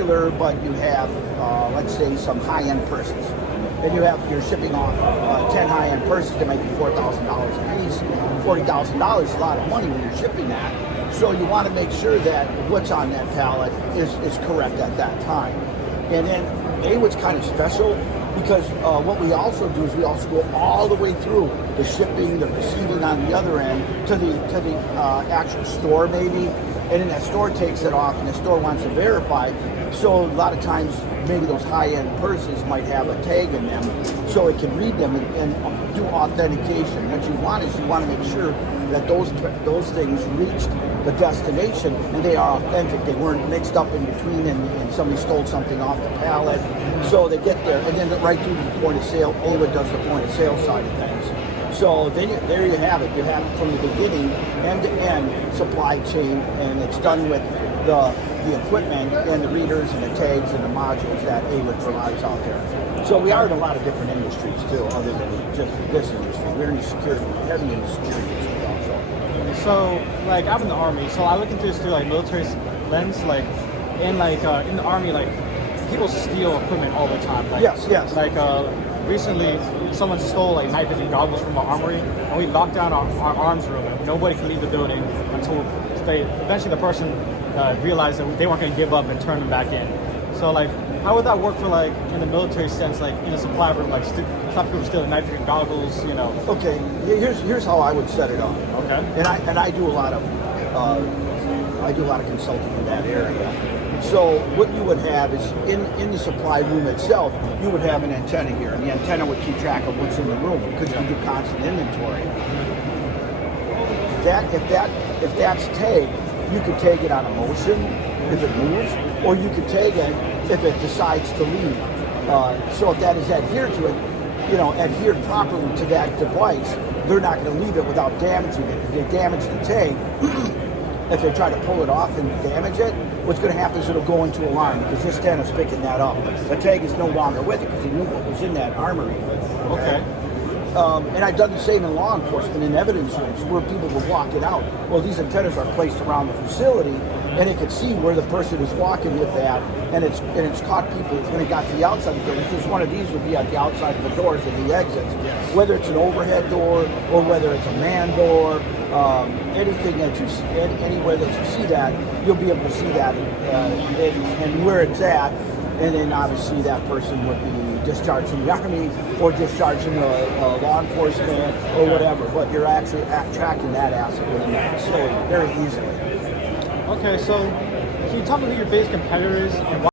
regular, but you have, let's say, some high-end purses. And you're shipping off 10 high-end purses that might be $4,000 a piece. $40,000 is a lot of money when you're shipping that. So you want to make sure that what's on that pallet is correct at that time. And then Awid's kind of special because what we also do is we also go all the way through the shipping, the receiving on the other end to the actual store maybe, and then that store takes it off and the store wants to verify. So a lot of times maybe those high-end purses might have a tag in them so it can read them and do authentication. What you want is you want to make sure that those things reached the destination and they are authentic. They weren't mixed up in between and somebody stole something off the pallet. So they get there and then right through to the point of sale. Awid does the point of sale side of things. So then there you have it. You have it from the beginning, end-to-end supply chain, and it's done with the equipment and the readers and the tags and the modules that Awid provides out there. So we are in a lot of different industries too, other than just this industry. We're in the security, heavy in the security industry also. So, like, I'm in the Army, so I look into this through, like, military lens, like, in the Army, like, people steal equipment all the time. Like, yes. Like, recently, someone stole, like, night vision goggles from our armory, and we locked down our arms room, and nobody could leave the building until eventually the person realized that they weren't going to give up and turn them back in. So, like, how would that work for, like, in the military sense, like, in a supply room, like, stop people stealing night vision goggles, you know? Okay, here's how I would set it up. Okay. And I do a lot of consulting in that area. So what you would have is in the supply room itself, you would have an antenna here, and the antenna would keep track of what's in the room because you do constant inventory. If that's tagged, you could tag it on a motion if it moves, or you could tag it if it decides to leave. So if that is adhered to it, adhered properly to that device, they're not going to leave it without damaging it. If they damage the tag, if they try to pull it off and damage it, what's going to happen is it'll go into alarm because this antenna's picking that up. The tag is no longer with it because he knew what was in that armory. Okay. And I've done the same in law enforcement in evidence rooms where people will walk it out. Well, these antennas are placed around the facility, and it can see where the person is walking with that, and it's caught people when it got to the outside of the door. Because one of these would be at the outside of the doors and the exits, yes. Whether it's an overhead door or whether it's a man door, anything that you see, anywhere that you see that, you'll be able to see that and where it's at. And then obviously that person would be discharged from the Army or discharged from law enforcement or whatever. But you're actually tracking that asset within the facility very easily. Okay, so can you tell me who your biggest competitor is and why?